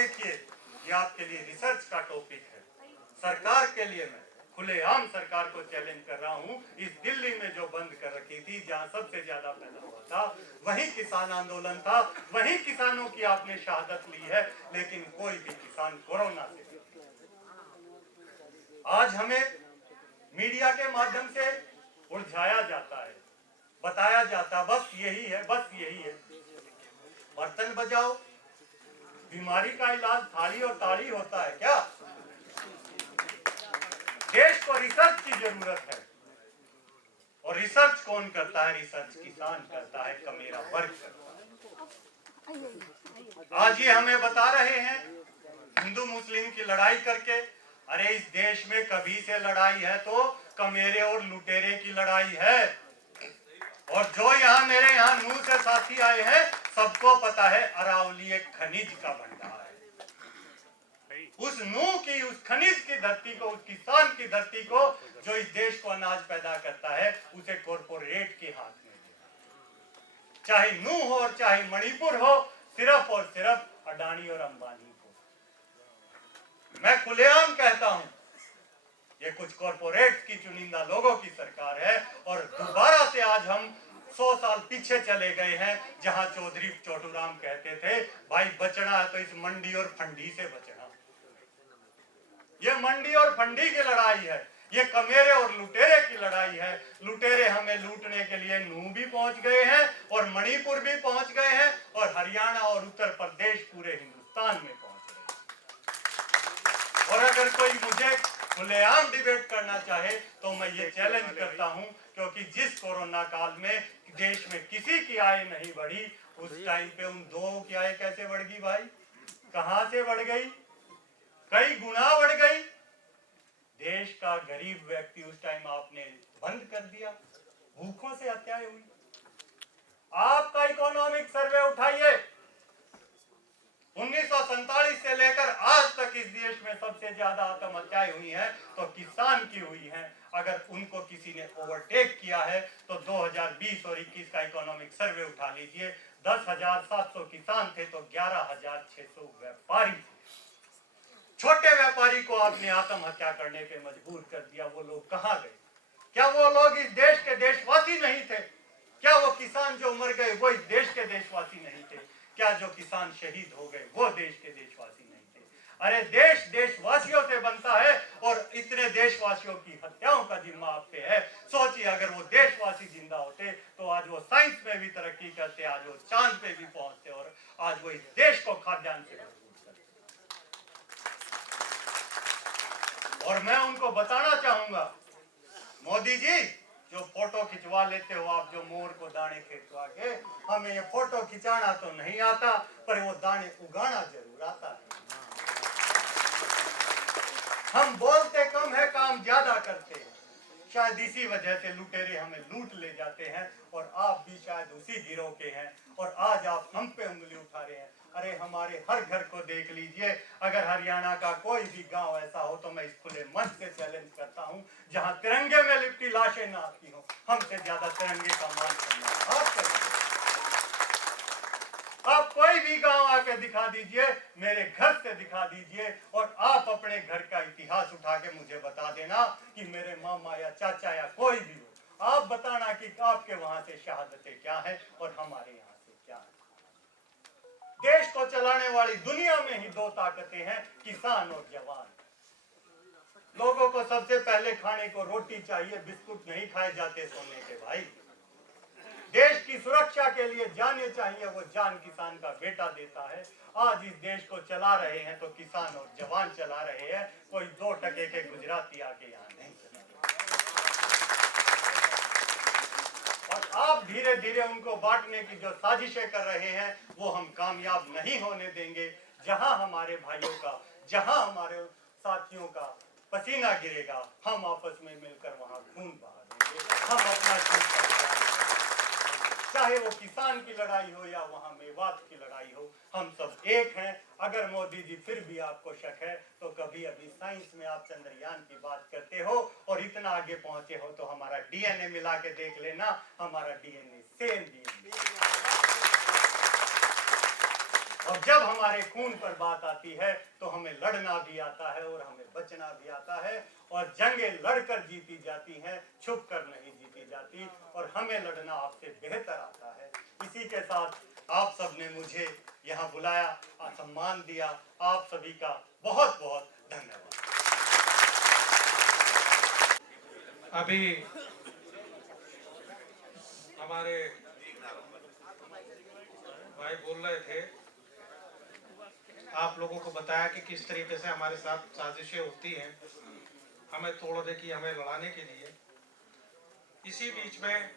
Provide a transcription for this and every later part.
देखिए, ये आपके लिए रिसर्च का टॉपिक है। सरकार के लिए मैं खुलेआम सरकार को चैलेंज कर रहा हूं, इस दिल्ली में जो बंद कर रखी थी, जहां सबसे ज्यादा पैदा हुआ था, वही किसान आंदोलन था, वही किसानों की आपने शहादत ली है, लेकिन कोई भी किसान कोरोना से आज हमें मीडिया के माध्यम से उलझाया जाता है, बताया जाता बस यही है, बस यही है। बर्तन बजाओ, बीमारी का इलाज थाली और ताली होता है क्या? देश को रिसर्च की जरूरत है, और रिसर्च कौन करता है? रिसर्च किसान करता है, कमेरा वर्ग करता है। आज ये हमें बता रहे हैं हिंदू मुस्लिम की लड़ाई करके, अरे इस देश में कभी से लड़ाई है तो कमेरे और लुटेरे की लड़ाई है। और जो यहाँ मेरे यहाँ नूह से साथी आए हैं, सबको पता है अरावली एक खनिज का भंडार है। उस नूह की, उस खनिज की धरती को, उस किसान की धरती को, जो इस देश को अनाज पैदा करता है, उसे कॉर्पोरेट के हाथ में दे। चाहे नूह हो और चाहे मणिपुर हो, सिर्फ और सिर्फ अडानी और अंबानी को। मैं खुलेआम कहता हूं, ये कुछ कॉर्पोरेट की चुनिंदा लोगों की सरकार है, और दोबारा से आज हम 100 साल पीछे चले गए हैं, जहां चौधरी चोटूराम कहते थे भाई बचना है तो इस मंडी और फंडी से बचना। ये मंडी और फंडी की लड़ाई है, ये कमेरे और लुटेरे की लड़ाई है। लुटेरे हमें लूटने के लिए नूह भी पहुंच गए हैं, और मणिपुर भी पहुंच गए हैं, और हरियाणा और उत्तर प्रदेश पूरे हिंदुस्तान में पहुंच गए। और अगर कोई मुझे खुलेआम डिबेट करना चाहे तो मैं ये चैलेंज करता हूं, क्योंकि जिस कोरोना काल में देश में किसी की आय नहीं बढ़ी, उस टाइम पे उन दो की आय कैसे बढ़ गई भाई? कहां से बढ़ गई? कई गुना बढ़ गई। देश का गरीब व्यक्ति उस टाइम आपने बंद कर दिया, भूखों से हत्याएं हुई। आपका इकोनॉमिक सर्वे उठाइए, 1947 से लेकर आज तक इस देश में सबसे ज्यादा आत्महत्याएं हुई हैं तो किसान की हुई हैं। अगर उनको किसी ने ओवरटेक किया है तो 2020 और 21 का इकोनॉमिक सर्वे उठा लीजिए। 10,700 किसान थे तो 11,600 व्यापारी थे। छोटे व्यापारी को आपने आत्महत्या करने पे मजबूर कर दिया। वो लोग कहां गए? क्या वो लोग इस देश के देशवासी नहीं थे? क्या वो किसान जो मर गए वो इस देश के देशवासी नहीं थे? क्या जो किसान शहीद हो गए वो देश के देशवासी नहीं थे? अरे देश देशवासियों से बनता है, और इतने देशवासियों की हत्याओं का जिम्मा आप पे है। सोचिए, अगर वो देशवासी जिंदा होते तो आज वो साइंस में भी तरक्की करते, आज वो चांद पे भी पहुंचते, और आज वो इस देश को खाद्यान्न से भरपूर करते। और मैं उनको बताना चाहूंगा, मोदी जी जो फोटो खिंचवा लेते हो आप, जो मोर को दाने खिंचवा के, हमें ये फोटो खिंचाना तो नहीं आता, पर वो दाने उगाना जरूर आता है। हम बोलते कम है, काम ज्यादा करते हैं। शायद इसी वजह से लुटेरे हमें लूट ले जाते हैं, और आप भी शायद उसी गिरोह के हैं, और आज आप हम पे उंगली उठा रहे हैं। अरे हमारे हर घर को देख लीजिए। अगर हरियाणा का कोई भी गांव ऐसा हो तो मैं इस खुले मंच से चैलेंज करता हूं, जहां तिरंगे में लिपटी लाशें ना आती हो, हमसे ज्यादा तिरंगे का मान सम्मान आप करें। आप कोई भी गांव आके दिखा दीजिए, मेरे घर से दिखा दीजिए, और आप अपने घर का इतिहास उठा के मुझे बता देना कि मेरे मामा या चाचा या कोई भी हो, आप बताना कि आपके वहां से शहादतें क्या है और हमारे यहाँ से क्या है। देश को चलाने वाली दुनिया में ही दो ताकतें हैं, किसान और जवान। लोगों को सबसे पहले खाने को रोटी चाहिए, बिस्कुट नहीं खाए जाते सोने के भाई। देश की सुरक्षा के लिए जाने चाहिए, वो जान किसान का बेटा देता है। आज इस देश को चला रहे हैं तो किसान और जवान चला रहे हैं, कोई 2 टके के गुजराती आके यहाँ नहीं चला। और आप धीरे धीरे उनको बांटने की जो साजिशें कर रहे हैं, वो हम कामयाब नहीं होने देंगे। जहां हमारे भाइयों का, जहां हमारे साथियों का पसीना गिरेगा, हम आपस में मिलकर वहां खून बहा देंगे। हम अपना खून, चाहे वो किसान की लड़ाई हो या वहां मेवात की लड़ाई हो, हम सब एक हैं। अगर मोदी जी फिर भी आपको शक है तो कभी अभी साइंस में आप चंद्रयान की बात करते हो और इतना आगे पहुंचे हो तो हमारा डीएनए मिला के देख लेना, हमारा डीएनए सेम डीएनए। और जब हमारे खून पर बात आती है तो हमें लड़ना भी आता है और हमें बचना भी आता है, और जंगें लड़कर जीती जाती हैं, छुप कर नहीं जीती जाती, और हमें लड़ना आपसे बेहतर आता है। इसी के साथ आप सबने मुझे यहाँ बुलाया, सम्मान दिया, आप सभी का बहुत बहुत धन्यवाद। अभी हमारे भाई बोल रहे थे, आप लोगों को बताया कि किस तरीके से हमारे साथ साजिशें होती हैं हमें तोड़ने की, हमें लड़ाने के लिए। इसी बीच में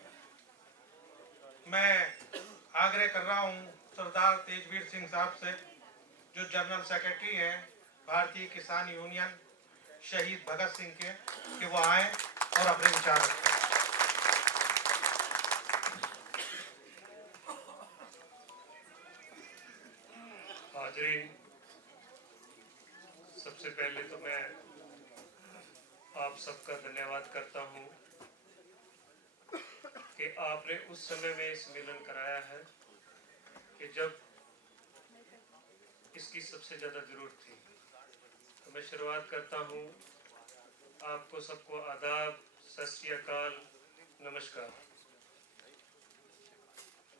मैं आग्रह कर रहा हूं सरदार तेजवीर सिंह साहब से, जो जनरल सेक्रेटरी हैं भारतीय किसान यूनियन शहीद भगत सिंह के, कि वो आए और अपने विचार रखें। हाजरीन, सबसे पहले तो मैं आप सबका धन्यवाद करता हूं कि आपने उस समय में इस मिलन कराया है कि जब इसकी सबसे ज़्यादा ज़रूरत थी। तो मैं शुरुआत करता हूं, आपको सबको आदाब, सत श्री अकाल, नमस्कार।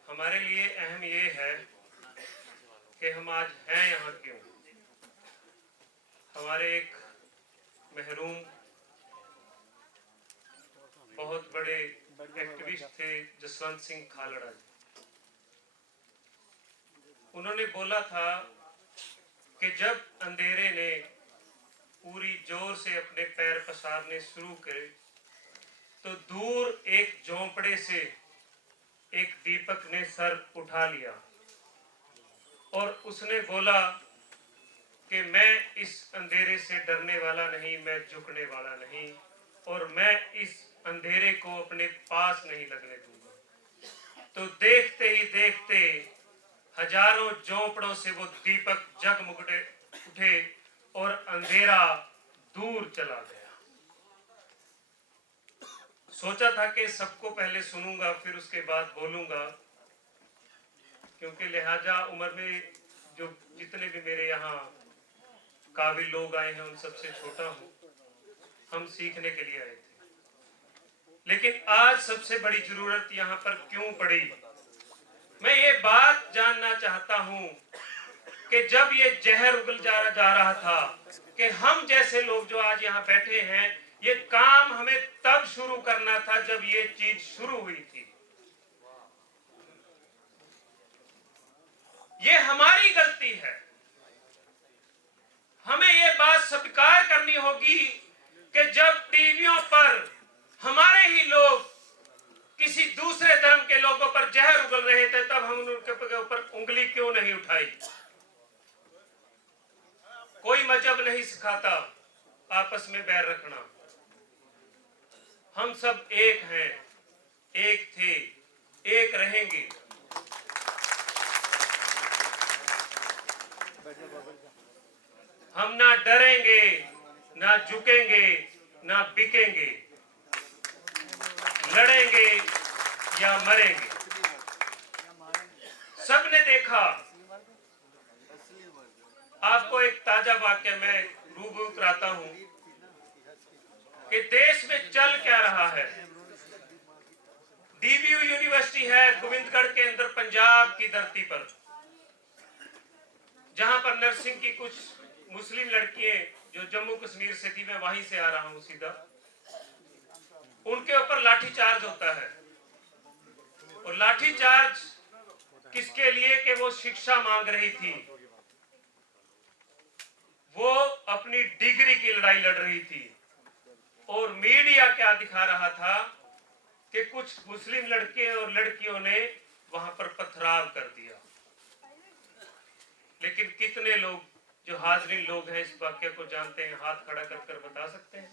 हमारे लिए अहम ये है कि हम आज हैं यहाँ क्यों। हमारे एक महरूम बहुत बड़े एक्टिविस्ट थे जसवंत सिंह खालड़ा जी। उन्होंने बोला था कि जब अंधेरे ने पूरी जोर से अपने पैर पसारने शुरू करे तो दूर एक झोंपड़े से एक दीपक ने सर उठा लिया और उसने बोला कि मैं इस अंधेरे से डरने वाला नहीं, मैं झुकने वाला नहीं, और मैं इस अंधेरे को अपने पास नहीं लगने दूंगा। तो देखते ही देखते हजारों झोंपड़ों से वो दीपक जगमग उठे और अंधेरा दूर चला गया। सोचा था कि सबको पहले सुनूंगा फिर उसके बाद बोलूंगा, क्योंकि लिहाजा उम्र में जो जितने भी मेरे यहाँ काबिल लोग आए हैं उन सबसे छोटा हूँ। हम सीखने के लिए आए थे, लेकिन आज सबसे बड़ी जरूरत यहाँ पर क्यों पड़ी, मैं ये बात जानना चाहता हूँ कि जब ये जहर उगल जा रहा था कि हम जैसे लोग जो आज यहाँ बैठे हैं, ये काम हमें तब शुरू करना था जब ये चीज शुरू हुई थी। ये हमारी गलती है। हमें ये बात स्वीकार करनी होगी कि जब टीवियों पर हमारे ही लोग किसी दूसरे धर्म के लोगों पर जहर उगल रहे थे, तब हम उनके ऊपर उंगली क्यों नहीं उठाई। कोई मजहब नहीं सिखाता आपस में बैर रखना। हम सब एक हैं, एक थे, एक रहेंगे। हम ना डरेंगे, ना झुकेंगे, ना बिकेंगे, लड़ेंगे या मरेंगे। सबने देखा। आपको एक ताजा वाक्य मैं रूबरू कराता हूं कि देश में चल क्या रहा है। डीबीयू यूनिवर्सिटी है गोविंदगढ़ के अंदर, पंजाब की धरती पर, जहां पर नर्सिंग की कुछ मुस्लिम लड़कियां जो जम्मू कश्मीर से थी, मैं वहीं से आ रहा हूं सीधा, उनके ऊपर लाठीचार्ज होता है। और लाठीचार्ज किसके लिए? कि वो शिक्षा मांग रही थी, वो अपनी डिग्री की लड़ाई लड़ रही थी। और मीडिया क्या दिखा रहा था कि कुछ मुस्लिम लड़के और लड़कियों ने वहां पर पथराव कर दिया। लेकिन कितने लोग जो हाजिरीन लोग हैं इस वाक्य को जानते हैं? हाथ खड़ा कर बता सकते हैं?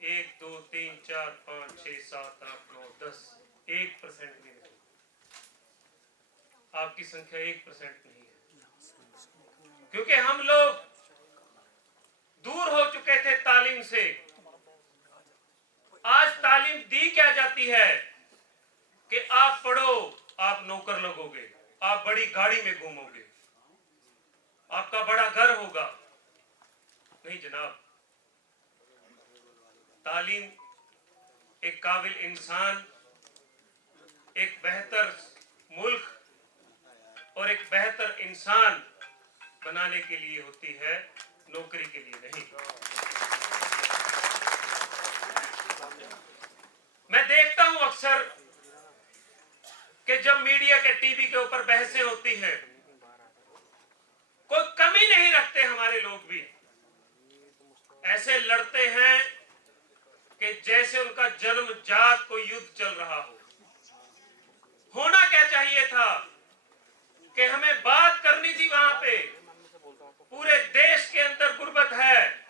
1 2 3 4 5 6 7 8 9 10, 1% भी नहीं। आपकी संख्या 1% नहीं है, क्योंकि हम लोग दूर हो चुके थे तालीम से। आज तालीम दी क्या जाती है कि आप पढ़ो, आप नौकर लगोगे। आप बड़ी गाड़ी में घूमोगे, आपका बड़ा घर होगा। नहीं जनाब, तालीम एक काबिल इंसान, एक बेहतर मुल्क और एक बेहतर इंसान बनाने के लिए होती है, नौकरी के लिए नहीं। मैं देखता हूं अक्सर कि जब मीडिया के टीवी के ऊपर बहसें होती हैं, कोई कमी नहीं रखते हमारे लोग भी, ऐसे लड़ते हैं कि जैसे उनका जन्मजात कोई युद्ध चल रहा हो। होना क्या चाहिए था कि हमें बात करनी थी वहां पे। पूरे देश के अंदर गुर्बत है,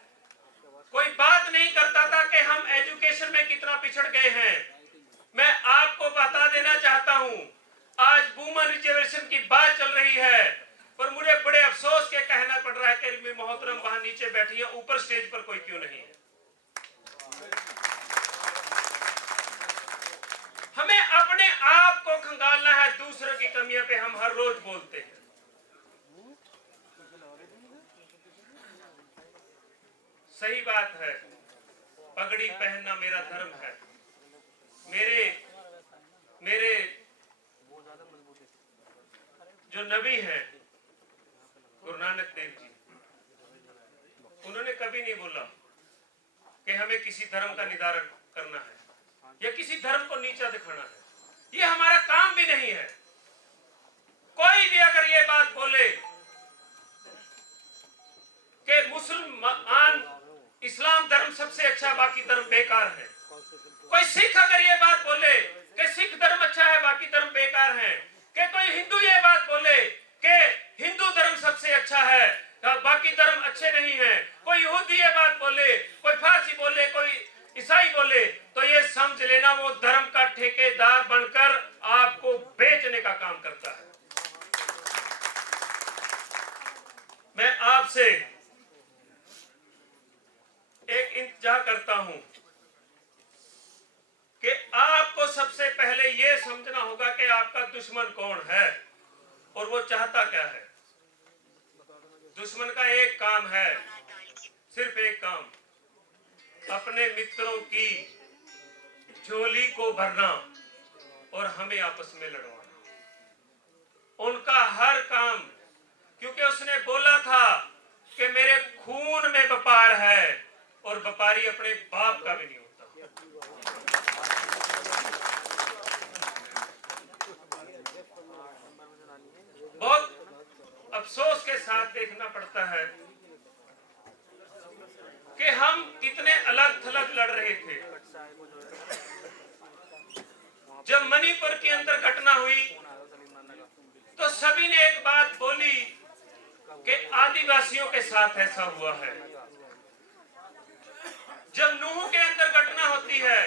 कोई बात नहीं करता था कि हम एजुकेशन में कितना पिछड़ गए हैं। मैं आपको बता देना चाहता हूं, आज वुमेन रिजर्वेशन की बात चल रही है, पर मुझे बड़े अफसोस के कहना पड़ रहा है कि मोहतरम वहां नीचे बैठी है, ऊपर स्टेज पर कोई क्यों नहीं है। हमें अपने आप को खंगालना है, दूसरों की कमियों पे हम हर रोज बोलते हैं। सही बात है, पगड़ी पहनना मेरा धर्म है। मेरे जो नबी हैं गुरु नानक देव जी, उन्होंने कभी नहीं बोला कि हमें किसी धर्म का निधारण करना है या किसी धर्म को नीचा दिखाना है। ये हमारा काम भी नहीं है। कोई भी अगर ये बात बोले कि मुसलमान इस्लाम धर्म सबसे अच्छा, बाकी धर्म बेकार है, कोई सिख अगर ये बात बोले कि सिख धर्म अच्छा है, बाकी धर्म बेकार है, कि कोई हिंदू ये बात बोले कि हिंदू धर्म सबसे अच्छा है, बाकी धर्म अच्छे नहीं है, कोई यहूदी ये बात बोले, कोई फारसी बोले, कोई ईसाई बोले, तो ये समझ लेना वो धर्म का ठेकेदार बनकर आपको बेचने का काम करता है। मैं आपसे एक इंतजार करता हूं कि आपको सबसे पहले यह समझना होगा कि आपका दुश्मन कौन है और वो चाहता क्या है। दुश्मन का एक काम है, सिर्फ एक काम, अपने मित्रों की झोली को भरना और हमें आपस में लड़वाना। उनका हर काम, क्योंकि उसने बोला था कि मेरे खून में व्यापार है, और व्यापारी अपने बाप का भी नहीं होता। बहुत अफसोस के साथ देखना पड़ता है कि हम कितने अलग थलग लड़ रहे थे। जब मणिपुर के अंदर घटना हुई तो सभी ने एक बात बोली कि आदिवासियों के साथ ऐसा हुआ है। जब नूह के अंदर घटना होती है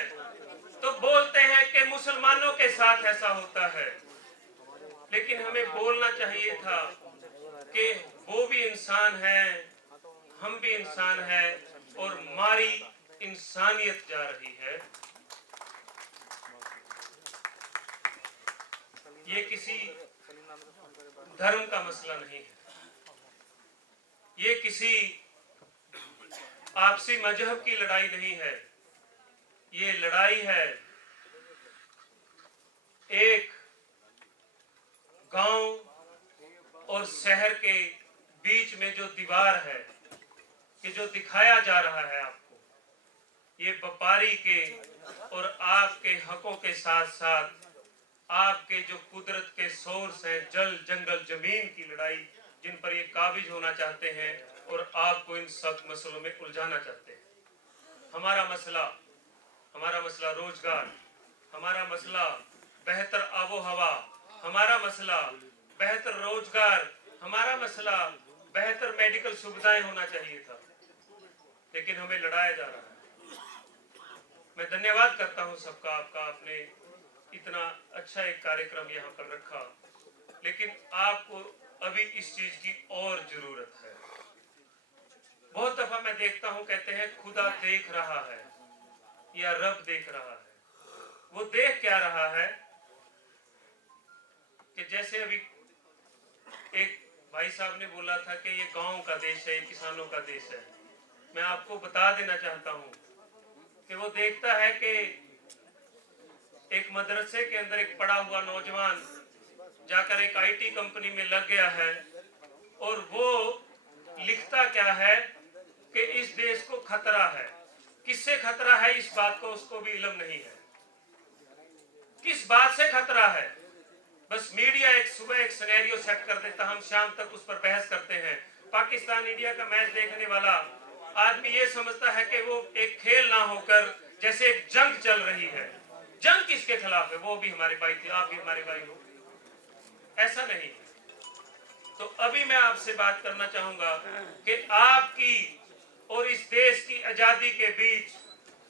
तो बोलते हैं कि मुसलमानों के साथ ऐसा होता है। लेकिन हमें बोलना चाहिए था कि वो भी इंसान है, हम भी इंसान है, और हमारी इंसानियत जा रही है। ये किसी धर्म का मसला नहीं है, ये किसी आपसी मजहब की लड़ाई नहीं है। ये लड़ाई है एक गांव और शहर के बीच में जो दीवार है, कि जो दिखाया जा रहा है आपको, ये व्यापारी के और आपके हकों के साथ साथ आपके जो कुदरत के सोर्स हैं, जल जंगल जमीन की लड़ाई, जिन पर ये काबिज होना चाहते हैं और आपको इन सब मसलों में उलझाना चाहते हैं। हमारा मसला रोजगार, हमारा मसला बेहतर आबो हवा, हमारा मसला बेहतर रोजगार, हमारा मसला बेहतर मेडिकल सुविधाएं होना चाहिए था, लेकिन हमें लड़ाया जा रहा है। मैं धन्यवाद करता हूं सबका, आपका आपने इतना अच्छा एक कार्यक्रम यहाँ पर रखा, लेकिन आपको अभी इस चीज की और जरूरत है। बहुत दफा मैं देखता हूं, कहते हैं खुदा देख रहा है या रब देख रहा है। वो देख क्या रहा है कि जैसे अभी एक भाई साहब ने बोला था कि ये गांव का देश है, किसानों का देश है। मैं आपको बता देना चाहता हूं कि वो देखता है कि एक मदरसे के अंदर एक पढ़ा हुआ नौजवान जाकर एक आईटी कंपनी में लग गया है और वो लिखता क्या है कि इस देश को खतरा है। किससे खतरा है इस बात को उसको भी इल्म नहीं है। किस बात से खतरा है? बस मीडिया एक सुबह एक सिनेरियो सेट कर देता, हम शाम तक उस पर बहस करते हैं। पाकिस्तान इंडिया का मैच देखने वाला आदमी ये समझता है कि वो एक खेल ना होकर जैसे एक जंग चल रही है। जंग किसके खिलाफ है? वो भी हमारे भाई थे, आप भी हमारे भाई हो। ऐसा नहीं। तो अभी मैं आपसे बात करना चाहूंगा कि आपकी और इस देश की आजादी के बीच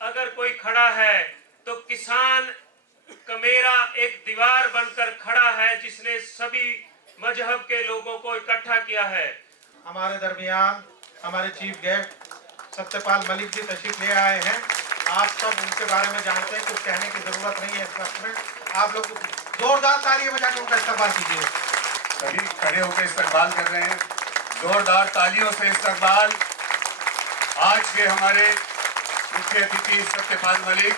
अगर कोई खड़ा है तो किसान कमेरा एक दीवार बनकर खड़ा है जिसने सभी मजहब के लोगों को इकट्ठा किया है। हमारे दरमियान हमारे चीफ गेस्ट सत्यपाल मलिक जी तशरीफ ले आए हैं। आप सब उनके बारे में जानते हैं, कुछ कहने की जरूरत नहीं है इस वक्त में। आप लोग जोरदार तालियां बजाकर उनका इस्तकबाल कीजिए। सभी खड़े होकर इस्तकबाल कर रहे हैं। जोरदार तालियों से इस्तकबाल आज के हमारे मुख्य अतिथि सत्यपाल मलिक।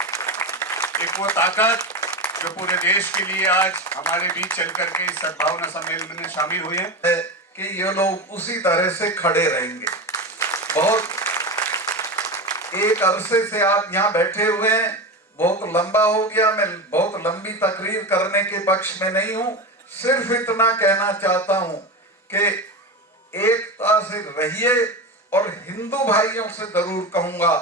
एक वो ताकत जो पूरे देश के लिए आज हमारे बीच चल करके इस सद्भावना सम्मेलन में शामिल हुए हैं कि ये लोग उसी तरह से खड़े रहेंगे। बहुत एक अरसे से आप यहाँ बैठे हुए हैं, बहुत लंबा हो गया। मैं बहुत लंबी तकरीर करने के पक्ष में नहीं हूँ, सिर्फ इतना कहना चाहता हूँ कि एकता से रहिए। और हिंदू भाइयों से जरूर कहूंगा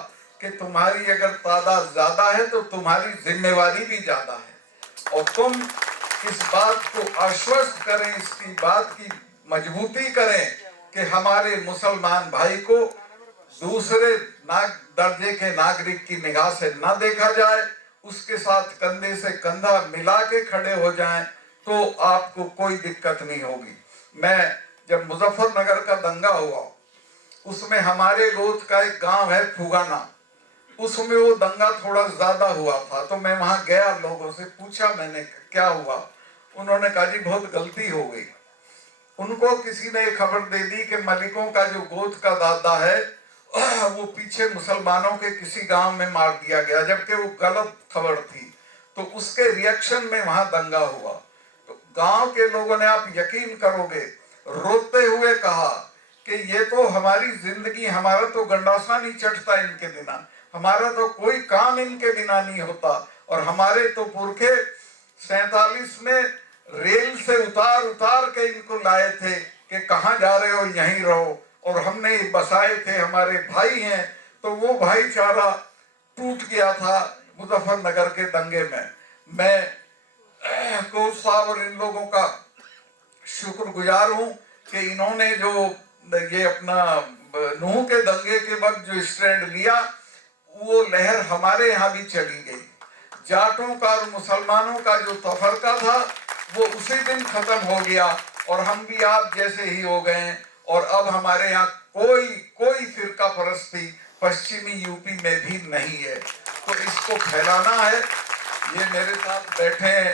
कि तुम्हारी अगर तादाद ज्यादा है तो तुम्हारी जिम्मेवारी भी ज्यादा है, और तुम इस बात को आश्वस्त करें, इसकी बात की मजबूती करें कि हमारे मुसलमान भाई को दूसरे दर्जे के नागरिक की निगाह से न देखा जाए, उसके साथ कंधे से कंधा मिला के खड़े हो जाएं तो आपको कोई दिक्कत नहीं होगी। मैं जब मुजफ्फरनगर का दंगा हुआ, उसमें हमारे गोद का एक गांव है फुगाना, उसमें वो दंगा थोड़ा ज्यादा हुआ था। तो मैं वहां गया, लोगों से पूछा मैंने क्या हुआ। उन्होंने कहा जी बहुत गलती हो गई। उनको किसी ने खबर दे दी कि मलिकों का जो गोद का दादा है वो पीछे मुसलमानों के किसी गांव में मार दिया गया, जबकि वो गलत खबर थी। तो उसके रिएक्शन में वहां दंगा हुआ। तो गांव के लोगों ने, आप यकीन करोगे, रोते हुए कहा कि ये तो हमारी जिंदगी, हमारा तो गंडासा नहीं चटता इनके बिना, हमारा तो कोई काम इनके बिना नहीं होता। और हमारे तो पुरखे 47 में रेल से उतार उतार के इनको लाए थे कि कहाँ जा रहे हो, यहीं रहो, और हमने बसाए थे, हमारे भाई हैं। तो वो भाईचारा टूट गया था मुजफ्फरनगर के दंगे में। मैं कोच साहब और इन लोगों का शुक्रगुजार हूँ कि इन्होंने जो ये अपना नूह के दंगे के वक्त जो स्टैंड लिया, वो लहर हमारे यहाँ भी चली गई। जाटों का और मुसलमानों का जो तफरका था वो उसी दिन खत्म हो गया, और हम भी आप जैसे ही हो गए। और अब हमारे यहाँ कोई फिरका परस्ती पश्चिमी यूपी में भी नहीं है। तो इसको फैलाना है। ये मेरे साथ बैठे हैं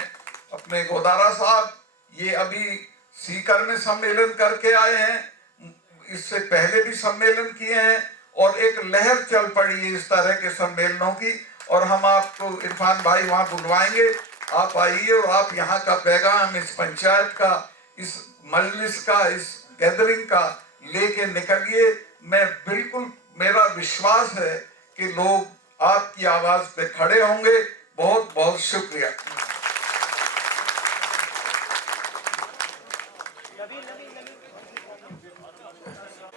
अपने गोदारा साहब, ये अभी सीकर में सम्मेलन करके आए हैं, इससे पहले भी सम्मेलन किए हैं, और एक लहर चल पड़ी है इस तरह के सम्मेलनों की। और हम आपको इरफान भाई वहां बुलवाएंगे, आप आइए और आप यहाँ का पैगाम इस पंचायत का, इस मजलिस का, इस गैदरिंग का लेके निकलिए। मैं बिल्कुल, मेरा विश्वास है कि लोग आपकी आवाज पे खड़े होंगे। बहुत बहुत शुक्रिया।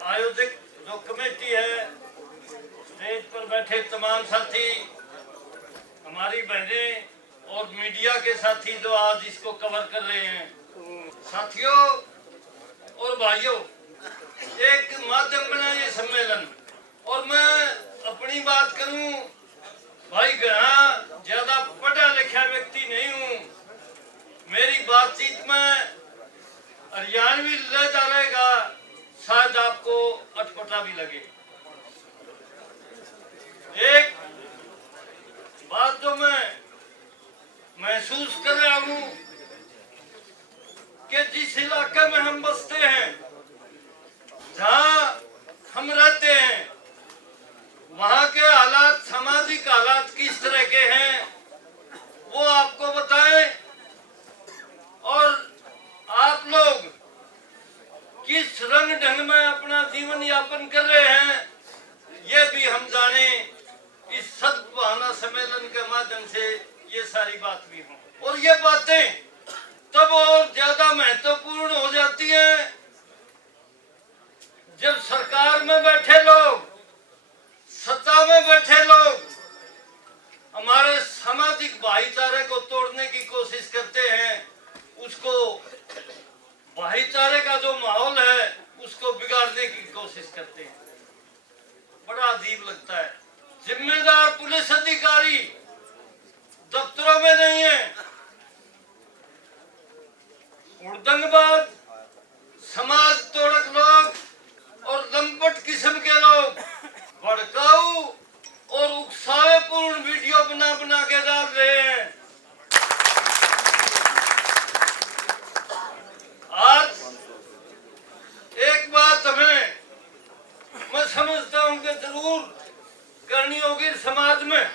आयोजक जो कमेटी है, स्टेज पर बैठे तमाम साथी, हमारी बहनें और मीडिया के साथी जो आज इसको कवर कर रहे हैं, साथियों और भाइयों, एक माध्यम बना ये सम्मेलन। और मैं अपनी बात करूं, भाई ज्यादा पढ़ा लिखा व्यक्ति नहीं हूं, मेरी बातचीत में हरियाणवी लहजा रहेगा, शायद आपको अटपटा भी लगे। एक बात जो मैं महसूस कर रहा हूं कि जिस इलाके में हम बसते हालात किस तरह के हैं वो आपको बताएं, और आप लोग किस रंग ढंग में अपना जीवन यापन कर रहे हैं ये भी हम जाने। इस सद्भावना सम्मेलन के माध्यम से ये सारी बात भी हो, और ये बातें तब और ज्यादा महत्वपूर्ण हो जाती है जब सरकार में बैठे लोग, सत्ता में बैठे लोग हमारे सामाजिक भाईचारे को तोड़ने की कोशिश करते हैं, उसको भाईचारे का जो माहौल है उसको बिगाड़ने की कोशिश करते हैं। बड़ा अजीब लगता है। जिम्मेदार पुलिस अधिकारी दफ्तरों में नहीं है, उड़दंगबाज, समाज तोड़क लोग और लंपट किस्म के लोग भड़काऊ और उकसावेपूर्ण वीडियो बना बना के डाल रहे हैं। आज एक बात मैं समझता हूं कि जरूर करनी होगी समाज में,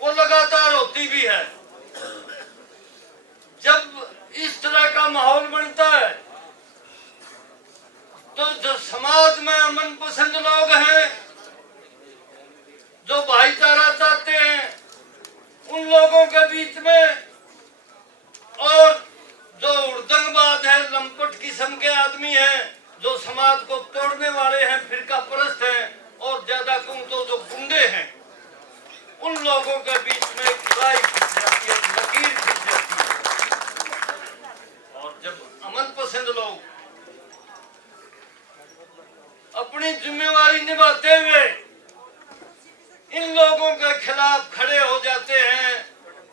वो लगातार होती भी है। जब इस तरह का माहौल बनता है तो जो समाज में अमन पसंद लोग हैं, जो भाईचारा चाहते हैं, उन लोगों के बीच में और जो उड़दंगबाज है, लंपट किस्म के आदमी हैं, जो समाज को तोड़ने वाले हैं, फिरका परस्त हैं, और ज्यादा कहूं तो जो गुंडे हैं, उन लोगों के बीच में एक लड़ाई खिंच जाती है, लकीर खिंच जाती है। और जब अमन पसंद लोग अपनी जिम्मेवारी निभाते हुए इन लोगों के खिलाफ खड़े हो जाते हैं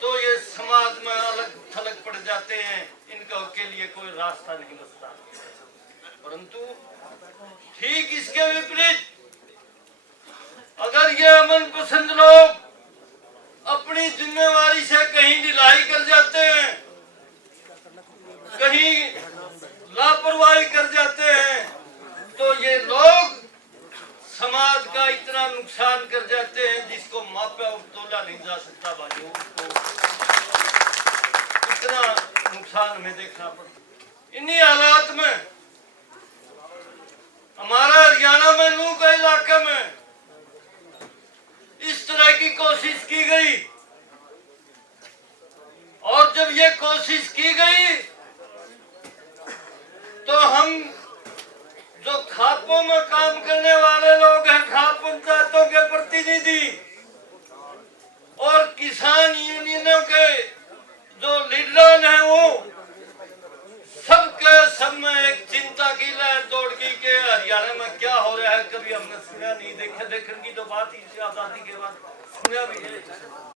तो ये समाज में अलग थलग पड़ जाते हैं, इनका के लिए कोई रास्ता नहीं बचता। परंतु ठीक इसके विपरीत अगर ये अमन पसंद लोग अपनी जिम्मेवारी से कहीं ढिलाई कर जाते हैं, कहीं लापरवाही कर जाते हैं, तो ये लोग समाज का इतना नुकसान कर जाते हैं जिसको मापा और तोला नहीं जा सकता। भाइयों, उसको इतना नुकसान हमें देखना पड़ता। इन्हीं हालात में हमारा हरियाणा में नूह के इलाके में इस तरह की कोशिश की गई, और जब ये कोशिश की गई तो हम जो खापों में काम करने वाले लोग हैं, खाप पंचायतों के प्रतिनिधि और किसान यूनियनों के जो लीडर हैं, वो सबके सब में एक चिंता की लहर दौड़ गई कि हरियाणा में क्या हो रहा है। कभी हमने सुना नहीं, देखने की तो बात ही आजादी के बाद सुना भी है।